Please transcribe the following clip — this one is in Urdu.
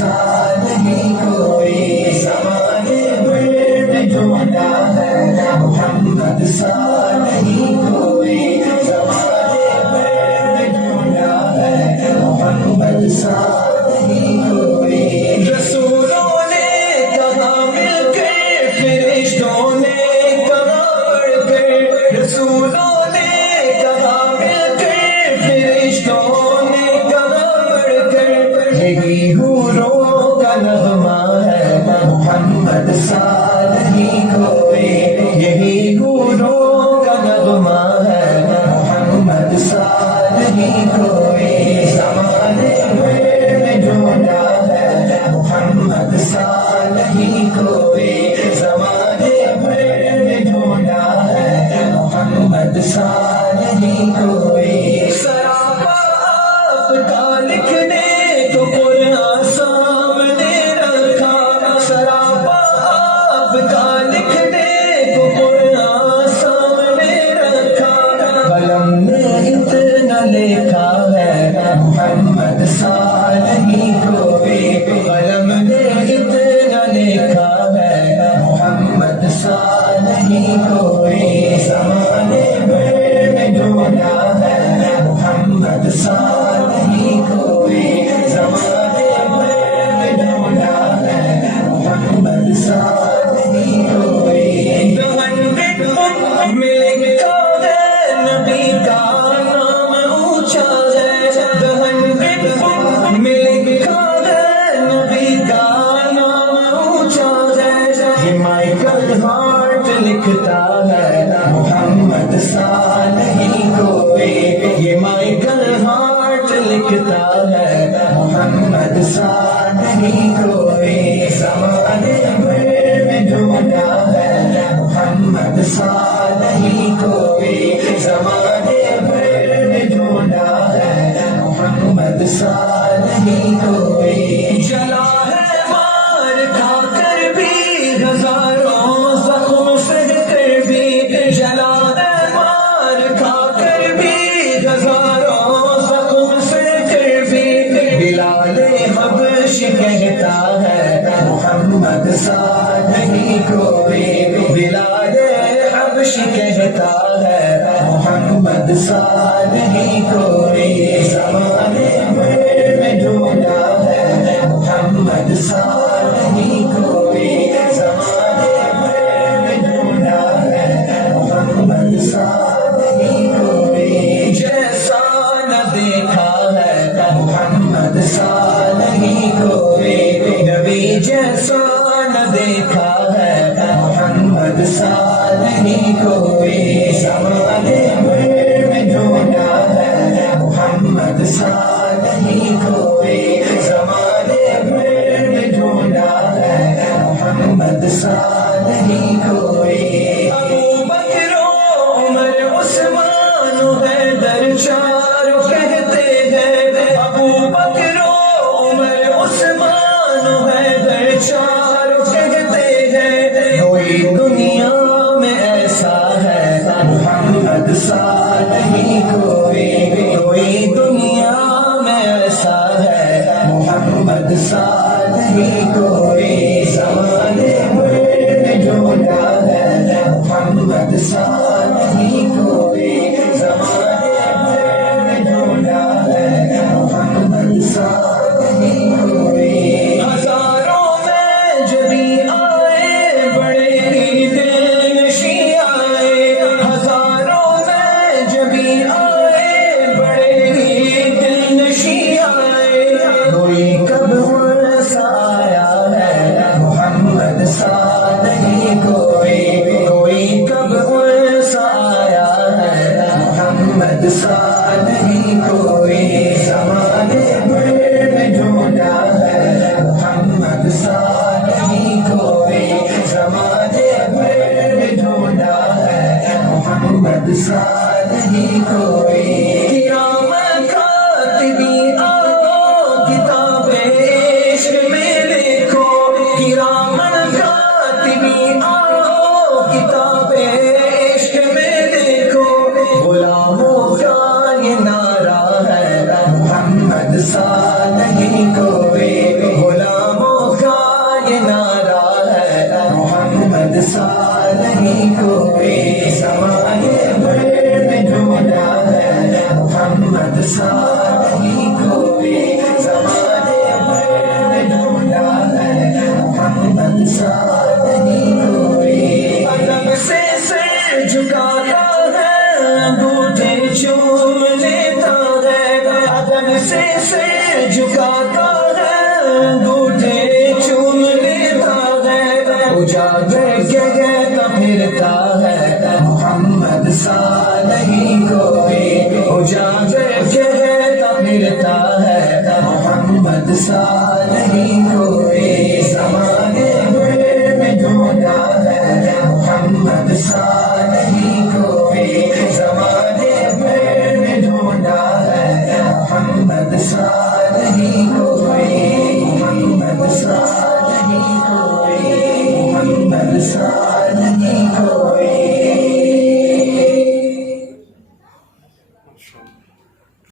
سا نہیں کوئی، زمانے بھر میں ڈھونڈا ہے محمد سا نہیں کوئی، زمانے بھر میں ڈھونڈا ہے محمد سا نہیں کوئی۔ رسولوں نے کہا مل کر، فرشتوں نے کہا پڑھ کر، رسولوں نے کہا مل کر، فرشتوں نے کہا پڑھ کر، یہی حوروں کا نغمہ ہے محمد سا نہیں کوئی، یہی حوروں کا نغمہ ہے محمد سا نہیں کوئی، زمانے بھر میں ڈھونڈا ہے محمد سا نہیں کوئی، زمانے بھر میں ڈھونڈا ہے محمد سا نہیں کوئی۔ سراپا آپ کا لکھنے کو قرآن سامنے رکھا، سراپا آپ کا لکھنے کو قرآن سامنے رکھا، قلم نے اتنا لکھا ہے محمد سا نہیں کوئی، قلم نے اتنا لکھا ہے محمد سا نہیں کوئی، زمانے بھر میں ڈھونڈا ہے محمد سا نہیں کوئی، زمانے بھر میں ڈھونڈا ہے محمد سا نہیں کوئی۔ میں لکھا ہے نبی کا نام اونچا ہے، میں لکھا ہے نبی کا نام اونچا ہے، یہ مائیکل ہارٹ لکھتا ہے محمد سا نہیں کوئی، یہ مائیکل ہارٹ لکھتا ہے محمد سا نہیں کوئی، زمانے بھر میں ڈھونڈا ہے محمد سا نہیں کوئی، زمانے بھر میں ڈھونڈا ہے محمد سا نہیں کوئی۔ چلا ہے مار کھا کر بھی، ہزاروں زخم سہ کر بھی، چلا ہے مار کھا کر بھی، ہزاروں زخم سہ کر بھی، بلال حبشی کہتا ہے محمد سا نہیں کوئی، بلال حبشی کہتا ہے محمد سا نہیں کوئی، زمانے بھر میں ڈھونڈا ہے محمد سا نہیں کوئی، زمانے بھر میں ڈھونڈا ہے محمد سا نہیں کوئی، جیسا نہ دیکھا ہے محمد سا نہیں کوئی، نبی جیسا نہ دیکھا ہے محمد سا نہیں کوئی، زمانے بھر میں ڈھونڈا ہے محمد سا نہیں کوئی، زمانے بھر میں ڈھونڈا ہے محمد سا نہیں کوئی۔ ابو بکر و عمر عثمان و حیدر چاروں کہتے ہیں، ابو بکر و عمر عثمان و حیدر چاروں کہتے ہیں، کوئی دنیا میں ایسا ہے محمد سا نہیں کوئی، کوئی دنیا میں ایسا ہے محمد سا نہیں کوئی، زمانے بھر میں ڈھونڈا ہے محمد سا نہیں کوئی، زمانے بھر میں ڈھونڈا ہے محمد سا نہیں کوئی۔ ہزاروں میں جبھی آئے بڑے ہی دل نشیں آئے، ہزاروں میں جبھی آئے بڑے ہی دل نشیں آئے، کوئی کب ایسا آیا ہے محمد سا نہیں کوئی، کوئی کب ایسا آیا ہے محمد سا نہیں کوئی، زمانے بھر میں ڈھونڈا ہے محمد سا نہیں کوئی، زمانے بھر میں ڈھونڈا ہے محمد سا نہیں کوئی۔ کرام کاتبین آؤ کتاب عشق میں لکھو، کرام کاتبین آؤ کتاب عشق میں لکھو، غلاموں کا یہ نعرہ ہے محمد سا نہیں کوئی، غلام نہیں کوئی زمانے بھر میں ڈھونڈا ہے محمد سا نہیں کوئی زمانے بھر میں ڈھونڈا ہے محمد سا نہیں کوئی ادب سے سر جھکاتا ہے انگوٹھے چوم لیتا ہے ادب سے سر جھکاتا ہے انگوٹھے چوم لیتا ہے اجاگر کے کہتا پھرتا ہے محمد سا نہیں کوئی اجاگر کے کہتا پھرتا ہے محمد سا نہیں کوئی